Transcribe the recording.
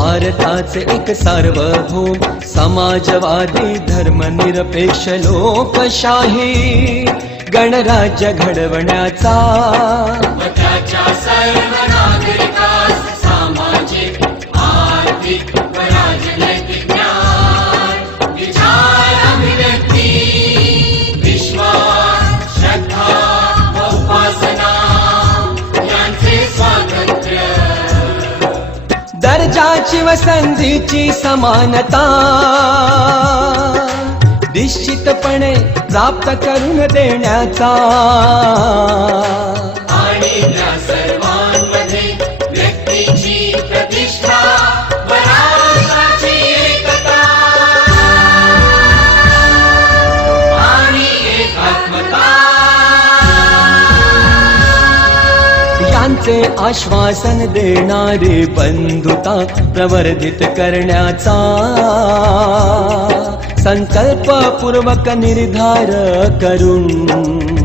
भारताचे एक सार्वभौम समाजवादी धर्मनिरपेक्ष लोकशाही गणराज्य घडवण्याचा व त्याच्या सर्व नागरिकास सामाजिक आर्थिक व राजनैतिक ज्ञान विचार अभिव्यक्ती विश्वास श्रद्धा व उपासना यांचे स्वातंत्र्य दर्जाची व संधीची समानता निश्चितपणे प्राप्त करून देण्याचा आणि त्या सर्वांमध्ये व्यक्तीची प्रतिष्ठा व राष्ट्राची एकता आणि एकात्मता यांचे आश्वासन देणारी बंधुता प्रवर्धित करण्याचा संकल्पपूर्वक निर्धार करून